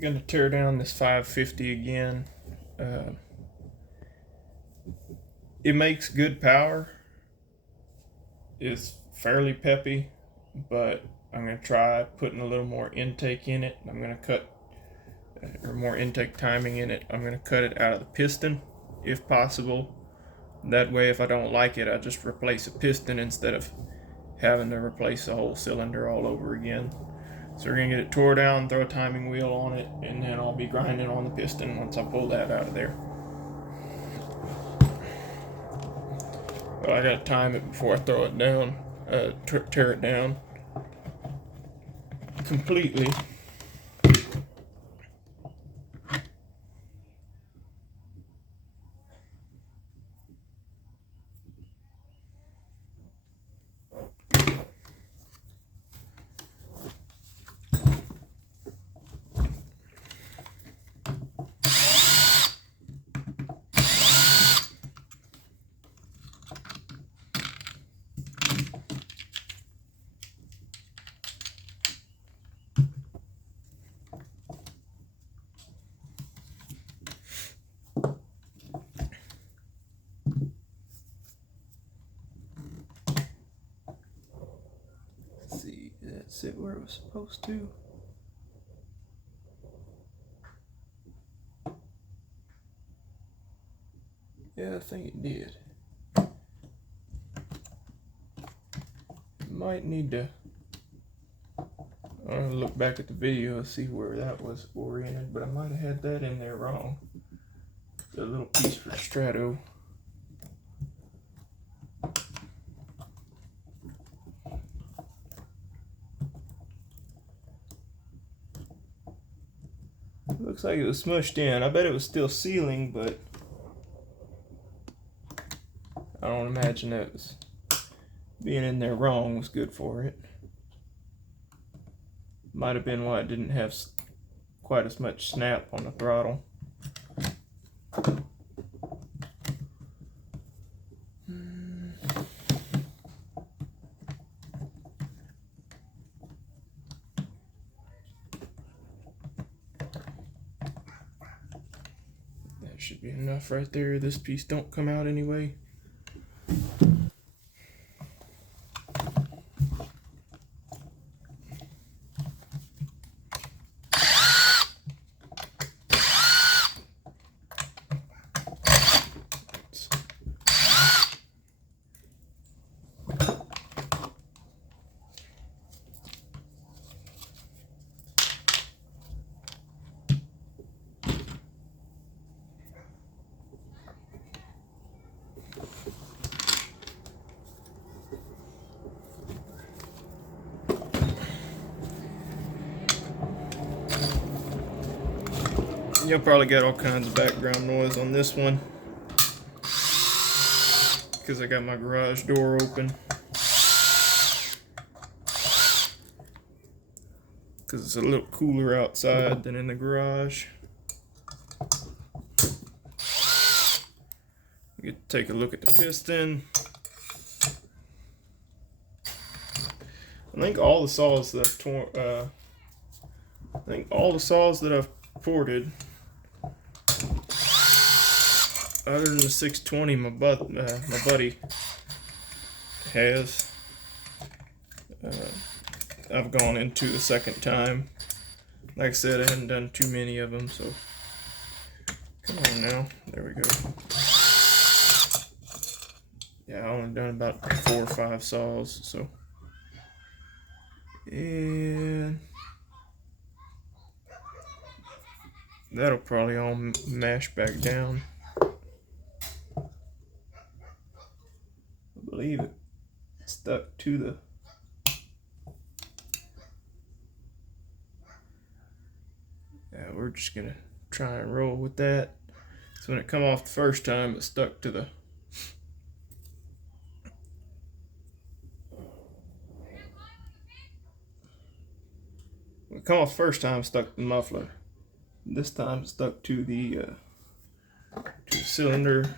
Gonna tear down this 550 again. It makes good power. It's fairly peppy, but I'm gonna try putting a little more intake in it. I'm gonna cut or more intake timing in it. I'm gonna cut it out of the piston if possible. That way, if I don't like it, I just replace a piston instead of having to replace the whole cylinder all over again. So we're gonna get it tore down, throw a timing wheel on it, and then I'll be grinding on the piston once I pull that out of there. But I gotta time it before I throw it down, tear it down completely. See, did that sit where it was supposed to? Yeah, I think it did. Might need to look back at the video and see where that was oriented, but I might have had that in there wrong. The little piece for strato. Looks like it was smushed in. I bet it was still sealing, but I don't imagine that was being in there wrong was good for it. Might have been why it didn't have quite as much snap on the throttle. That should be enough right there. This piece don't come out anyway. You'll probably get all kinds of background noise on this one because I got my garage door open, because it's a little cooler outside than in the garage. We get to take a look at the piston. I think all the saws that I've ported, other than the 620 my buddy has, I've gone into the second time. Like I said, I hadn't done too many of them, so come on now. There we go. Yeah, I only done about 4 or 5 saws, so. And that'll probably all mash back down. I believe it stuck to the we're just gonna try and roll with that. So when it come off the first time, it stuck to the stuck to the muffler. This time it stuck to the cylinder.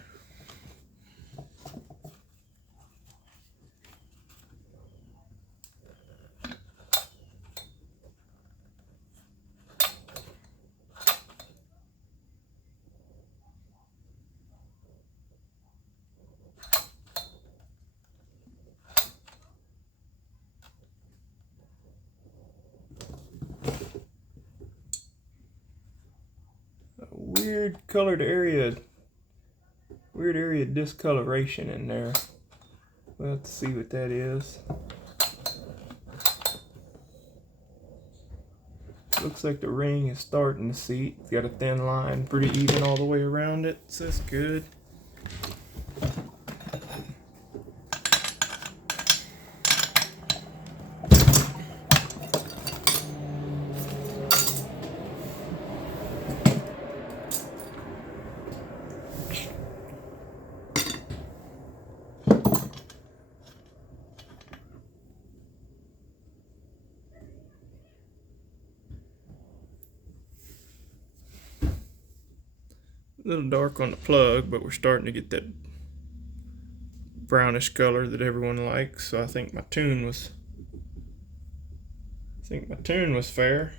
weird colored area, weird area discoloration in there. We'll have to see what that is. Looks like the ring is starting to seat. It's got a thin line, pretty even all the way around it, so that's good. A little dark on the plug, but we're starting to get that brownish color that everyone likes. So I think my tune was fair.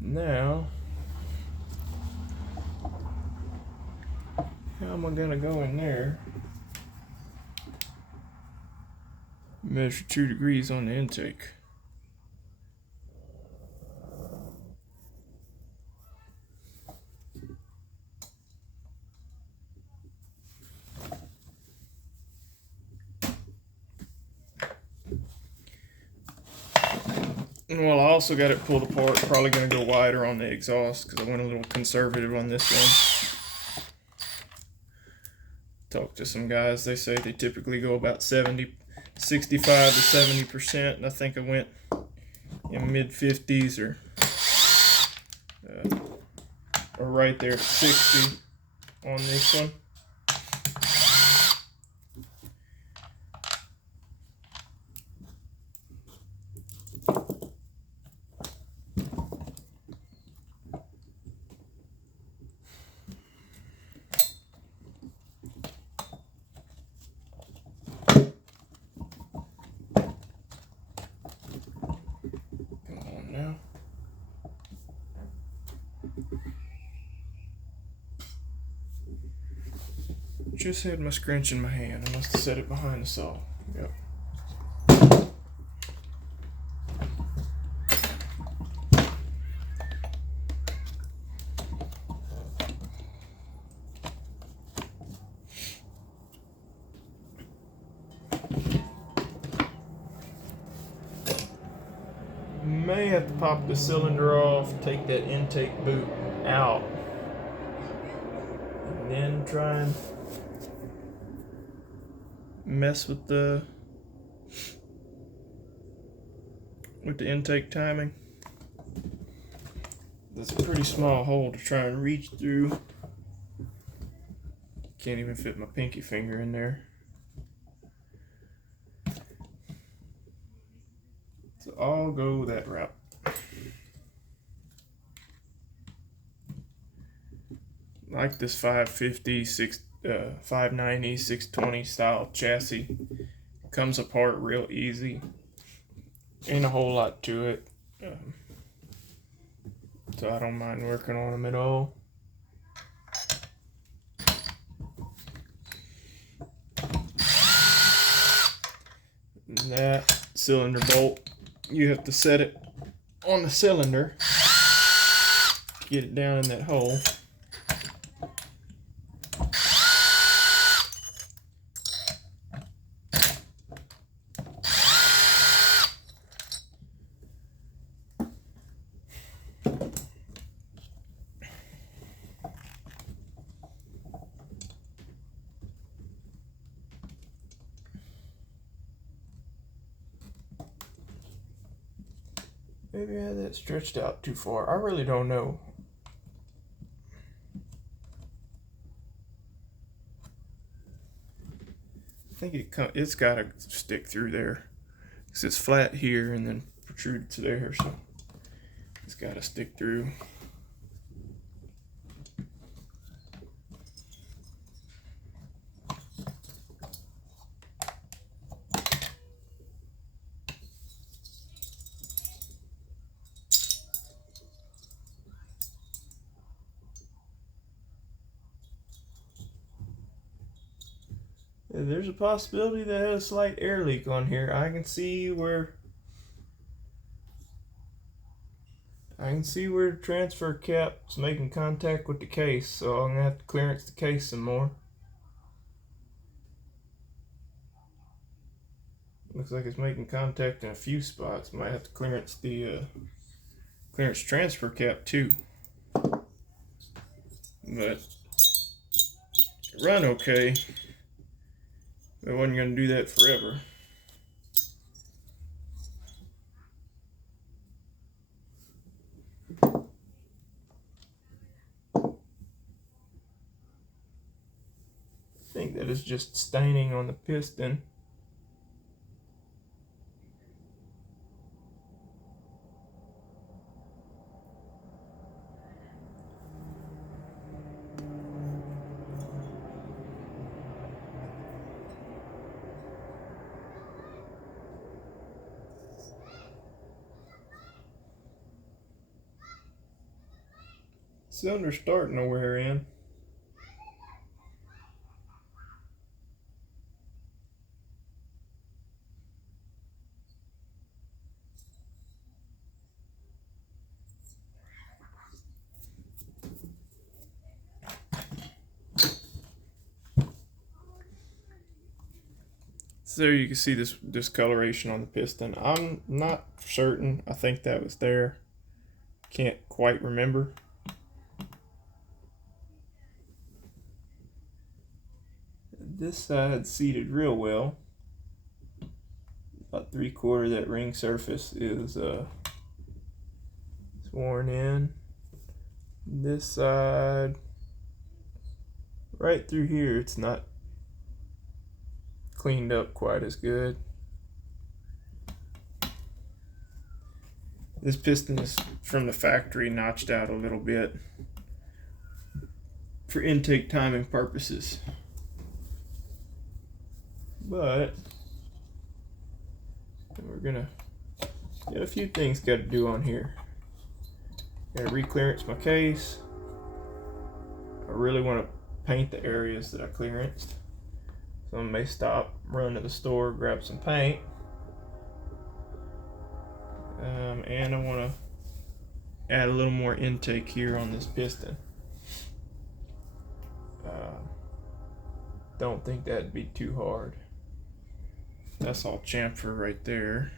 Now, how am I gonna go in there? Measure 2 degrees on the intake. Well, I also got it pulled apart. Probably going to go wider on the exhaust because I went a little conservative on this one. Talked to some guys. They say they typically go about 65 to 70%. And I think I went in mid 50s or right there at 60 on this one. Just had my scrunch in my hand. I must have set it behind the saw. Yep. May have to pop the cylinder off, take that intake boot out, and then try and mess with the intake timing. There's a pretty small hole to try and reach through. Can't even fit my pinky finger in there. So I'll go that route. Like this 550, 590, 620 style chassis. Comes apart real easy. Ain't a whole lot to it. So I don't mind working on them at all. And that cylinder bolt, you have to set it on the cylinder. Get it down in that hole. Maybe I had that stretched out too far. I really don't know. I think it's got to stick through there. Because it's flat here and then protrudes there, so it's got to stick through. There's a possibility that it had a slight air leak on here. I can see where the transfer cap's making contact with the case, so I'm gonna have to clearance the case some more. Looks like it's making contact in a few spots. Might have to clearance the transfer cap too. But it run okay. I wasn't gonna do that forever. I think that is just staining on the piston. Cylinder's starting to wear in. So there you can see this discoloration on the piston. I'm not certain. I think that was there. Can't quite remember. This side seated real well. About 3/4 of that ring surface is worn in. This side, right through here, it's not cleaned up quite as good. This piston is from the factory, notched out a little bit for intake timing purposes. But we're gonna get a few things got to do on here. Gotta re-clearance my case. I really want to paint the areas that I clearanced, so I may stop, run to the store, grab some paint, and I want to add a little more intake here on this piston. Don't think that'd be too hard. That's all chamfer right there.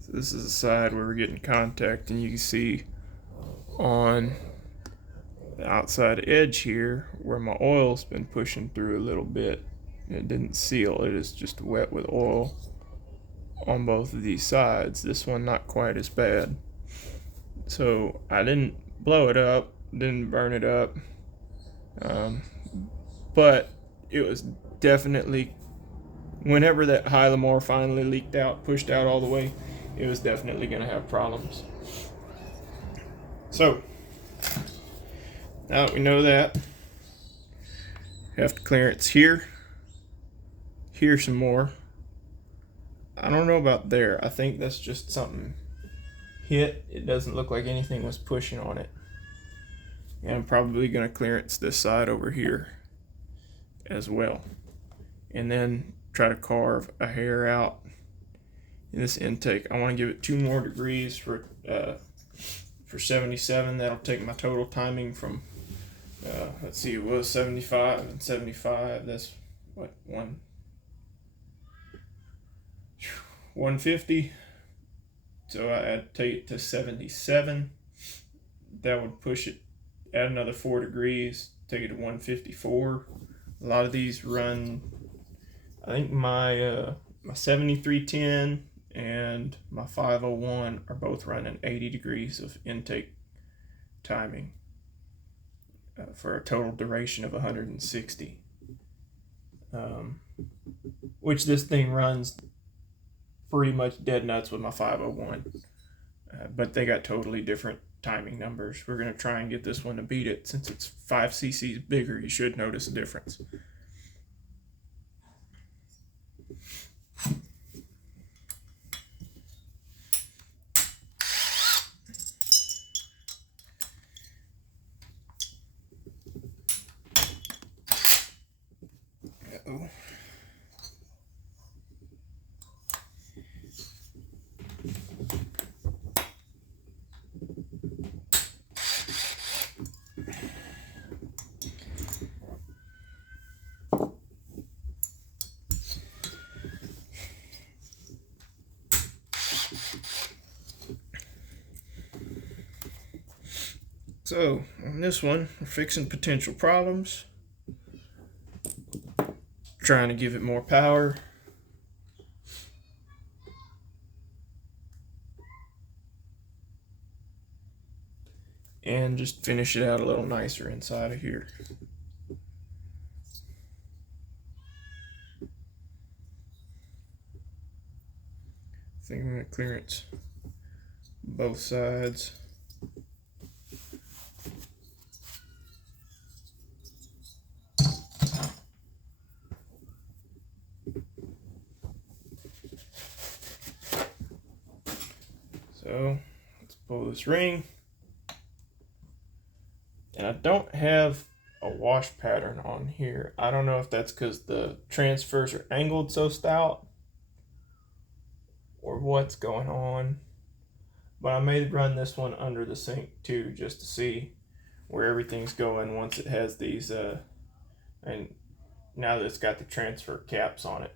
So this is the side where we're getting contact, and you can see on the outside edge here where my oil's been pushing through a little bit. It didn't seal, it is just wet with oil on both of these sides. This one not quite as bad. So I didn't blow it up, didn't burn it up, but it was definitely, whenever that Hylamore finally leaked out, pushed out all the way, it was definitely going to have problems. So now that we know that, we have to clearance here some more. I don't know about there. I think that's just something hit. It doesn't look like anything was pushing on it. And I'm probably going to clearance this side over here as well. And then try to carve a hair out in this intake. I want to give it 2 more degrees for 77. That'll take my total timing from, let's see, it was 75 and 75. That's what, 150. So I add take it to 77. That would push it, add another 4 degrees, take it to 154. A lot of these run, I think my 7310 and my 501 are both running 80 degrees of intake timing for a total duration of 160. Which this thing runs pretty much dead nuts with my 501, but they got totally different timing numbers. We're going to try and get this one to beat it. Since it's 5 cc's bigger, you should notice a difference. Uh-oh. So on this one, we're fixing potential problems, trying to give it more power, and just finish it out a little nicer inside of here. I think I'm going to clearance both sides. So let's pull this ring. And I don't have a wash pattern on here. I don't know if that's because the transfers are angled so stout or what's going on. But I may run this one under the sink too, just to see where everything's going once it has these, and now that it's got the transfer caps on it.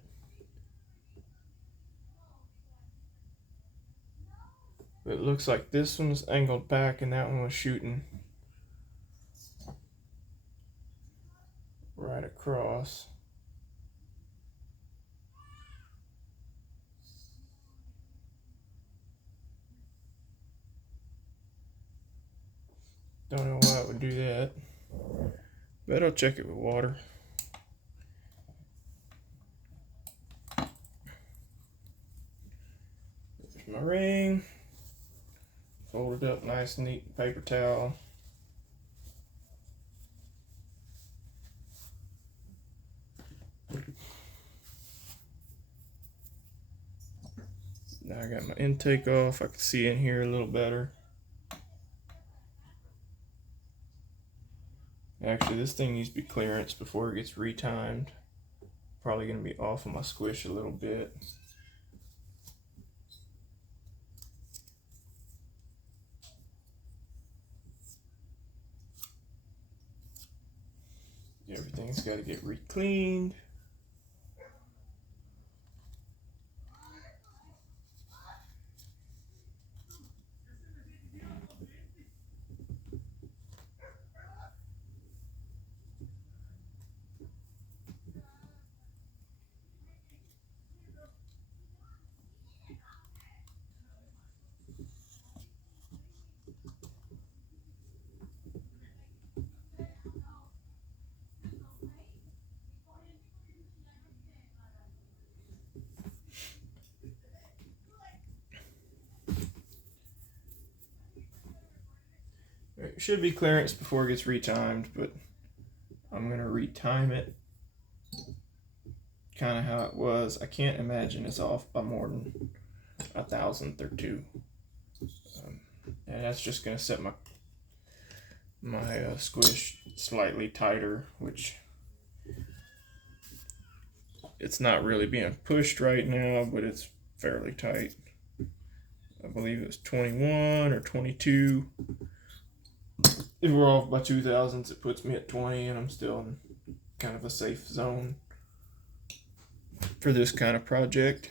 It looks like this one was angled back and that one was shooting right across. Don't know why it would do that, but I'll check it with water. There's my ring. Folded up nice and neat paper towel. Now I got my intake off. I can see in here a little better. Actually, this thing needs to be clearance before it gets retimed. Probably going to be off of my squish a little bit. Everything's got to get re-cleaned. It should be clearance before it gets retimed, but I'm going to retime it kind of how it was. I can't imagine it's off by more than 1,000th or 2. And that's just going to set my squish slightly tighter, which it's not really being pushed right now, but it's fairly tight. I believe it was 21 or 22. If we're off by 2,000ths, it puts me at 20, and I'm still in kind of a safe zone for this kind of project.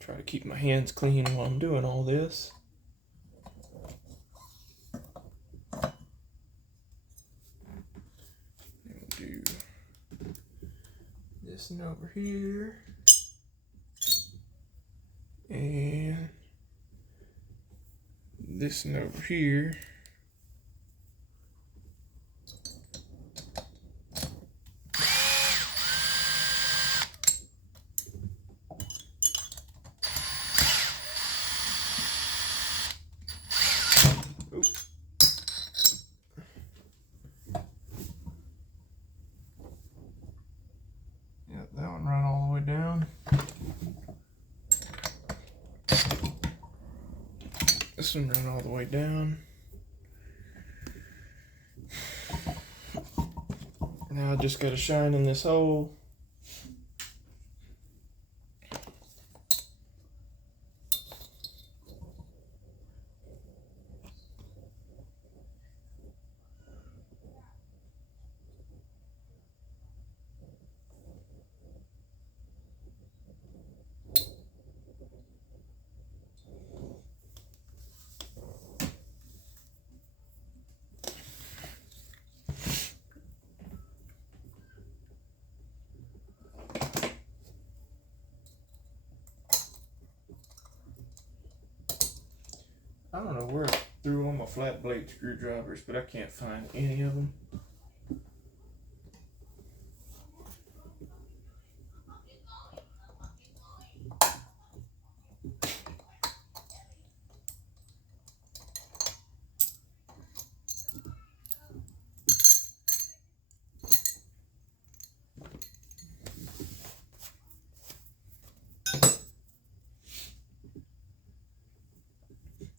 Try to keep my hands clean while I'm doing all this. And we'll do this one over here. And this one over here. Yep, that one run all the way down. This one run all the way down. Now I just got to shine in this hole. I don't know where I threw all my flat blade screwdrivers, but I can't find any of them.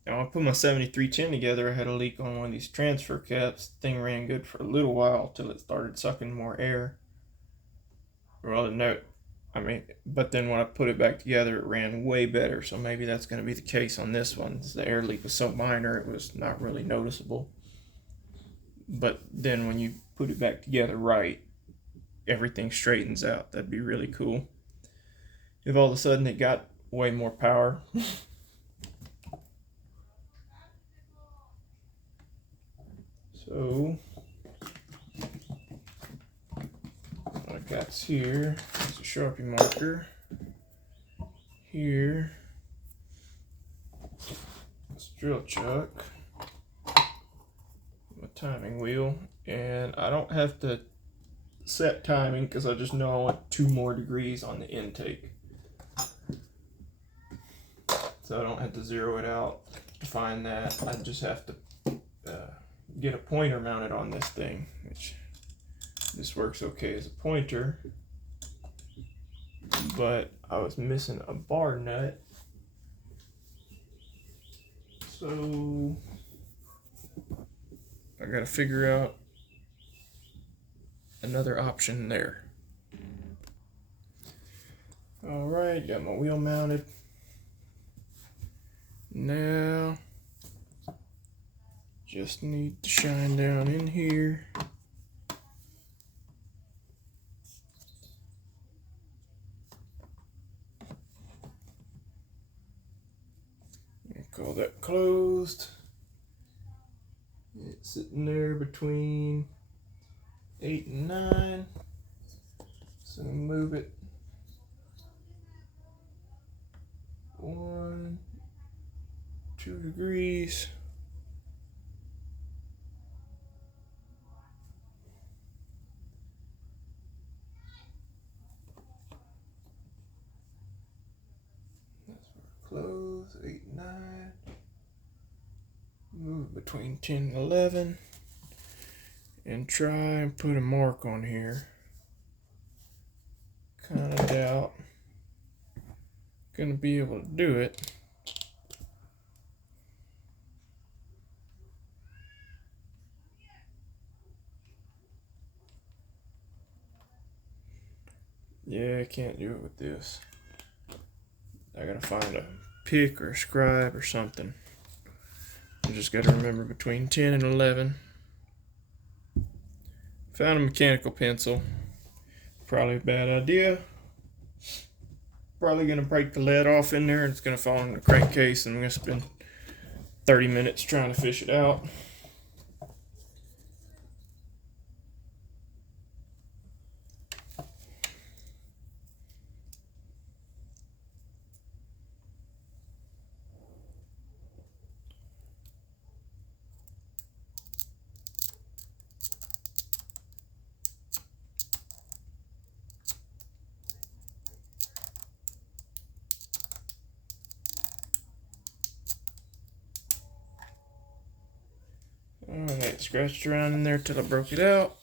Now, when I put my 7310 together, I had a leak on one of these transfer caps. The thing ran good for a little while till it started sucking more air. Well, no, but then when I put it back together, it ran way better. So maybe that's going to be the case on this one. The air leak was so minor, it was not really noticeable. But then when you put it back together right, everything straightens out. That'd be really cool. If all of a sudden it got way more power. So what I got here is a Sharpie marker. Here, this drill chuck, my timing wheel, and I don't have to set timing because I just know I want 2 more degrees on the intake. So I don't have to zero it out to find that. I just have to get a pointer mounted on this thing, which this works okay as a pointer, but I was missing a bar nut, so I gotta figure out another option there. Alright, got my wheel mounted. Now just need to shine down in here. Call that closed. It's sitting there between 8 and 9. So move it 1, 2 degrees. Close 8, 9. Move between 10 and 11. And try and put a mark on here. Kind of doubt gonna be able to do it. Yeah, I can't do it with this. I gotta find a pick or a scribe or something. I just gotta remember between 10 and 11. Found a mechanical pencil. Probably a bad idea. Probably gonna break the lead off in there and it's gonna fall in the crankcase and I'm gonna spend 30 minutes trying to fish it out. Alright, scratched around in there till I broke it out.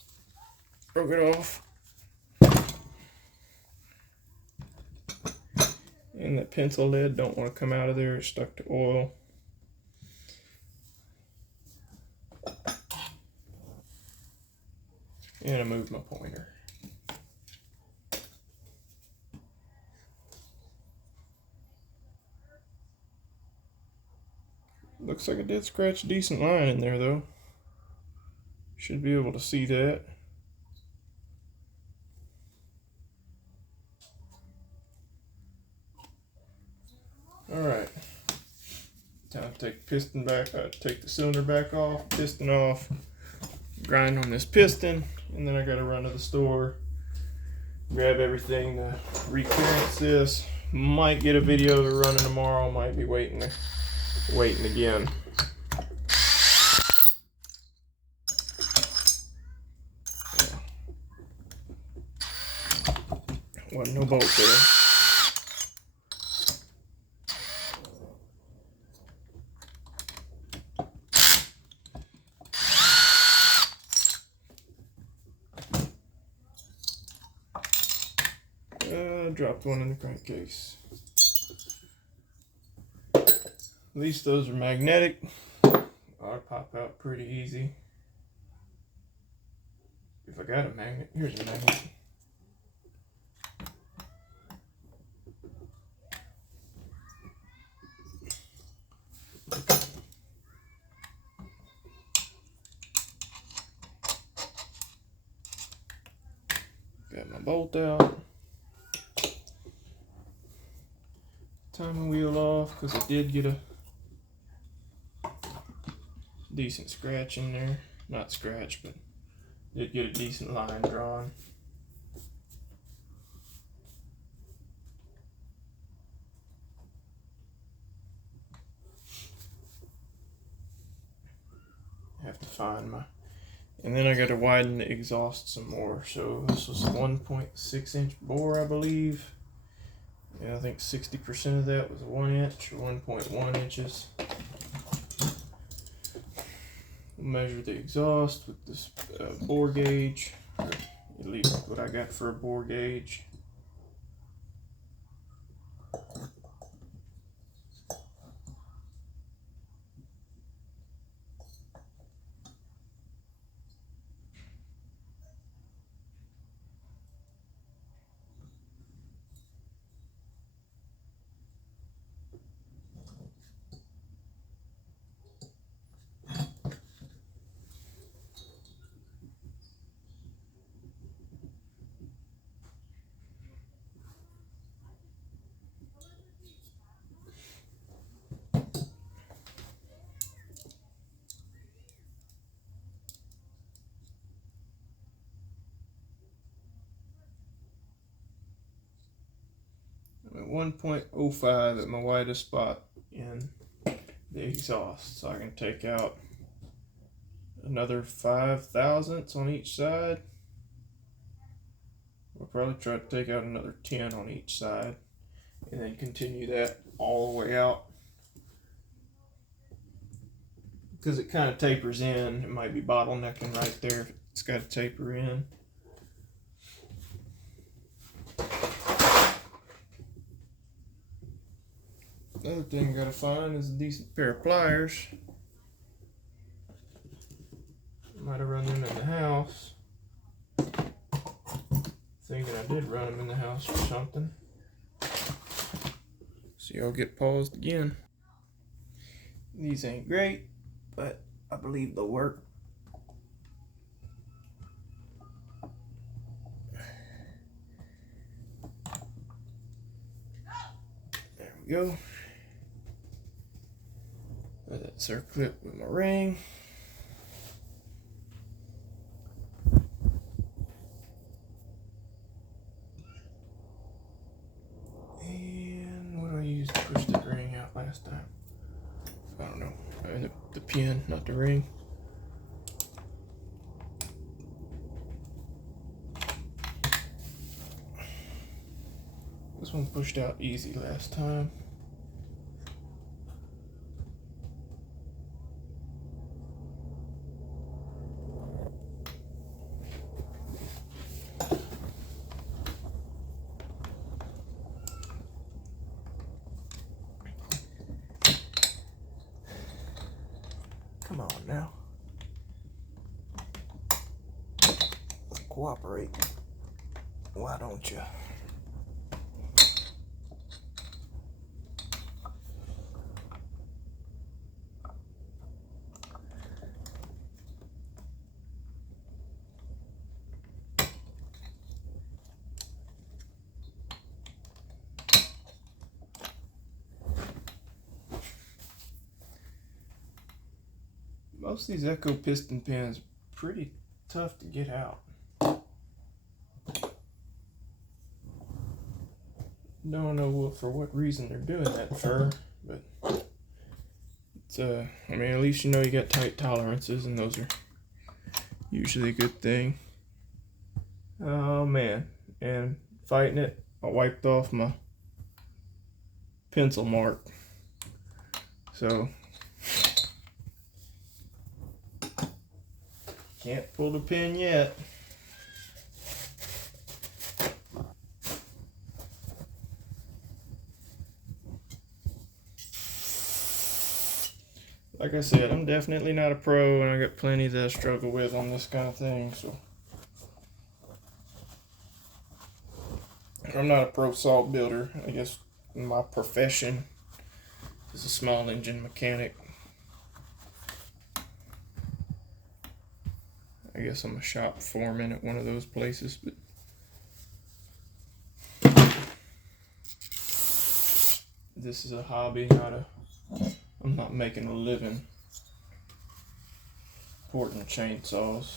Broke it off. And that pencil lid don't want to come out of there, it's stuck to oil. And I moved my pointer. Looks like I did scratch a decent line in there though. Should be able to see that. Alright. Time to take the piston back, take the cylinder back off, piston off, grind on this piston, and then I gotta run to the store, grab everything to re-clearance this. Might get a video to running tomorrow, might be waiting again. Wasn't no bolt there. Dropped one in the crankcase. At least those are magnetic. Ought to pop out pretty easy. If I got a magnet, here's a magnet. Got my bolt out. Timing wheel off because I did get a decent scratch in there. Not scratch, but did get a decent line drawn. Have to find my, and then I got to widen the exhaust some more. So this was 1.6 inch bore, I believe. Yeah, I think 60% of that was 1 inch or 1.1 inches. We'll measure the exhaust with this bore gauge, or at least what I got for a bore gauge. I'm at 1.05 at my widest spot in the exhaust, so I can take out another 5 thousandths on each side. We'll probably try to take out another 10 on each side and then continue that all the way out. Because it kind of tapers in, it might be bottlenecking right there if it's got to taper in. Another thing I gotta find is a decent pair of pliers. Might have run them in the house. Thinking I did run them in the house or something. So I'll get paused again. These ain't great, but I believe they'll work. There we go. That circlip with my ring. And what do I use to push the ring out last time? I don't know. The pin, not the ring. This one pushed out easy last time. Come on now. cooperate. Why don't you? Most of these Echo piston pins are pretty tough to get out. Don't know for what reason they're doing that for, but it's I mean, at least you know you got tight tolerances, and those are usually a good thing. Oh man, and fighting it, I wiped off my pencil mark. So can't pull the pin yet. Like I said, I'm definitely not a pro, and I got plenty that I struggle with on this kind of thing, so I'm not a pro salt builder. I guess my profession is a small engine mechanic. I guess I'm a shop foreman at one of those places, but this is a hobby, not a, I'm not making a living porting chainsaws.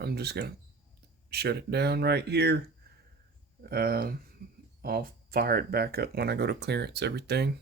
I'm just gonna shut it down right here. I'll fire it back up when I go to clearance everything.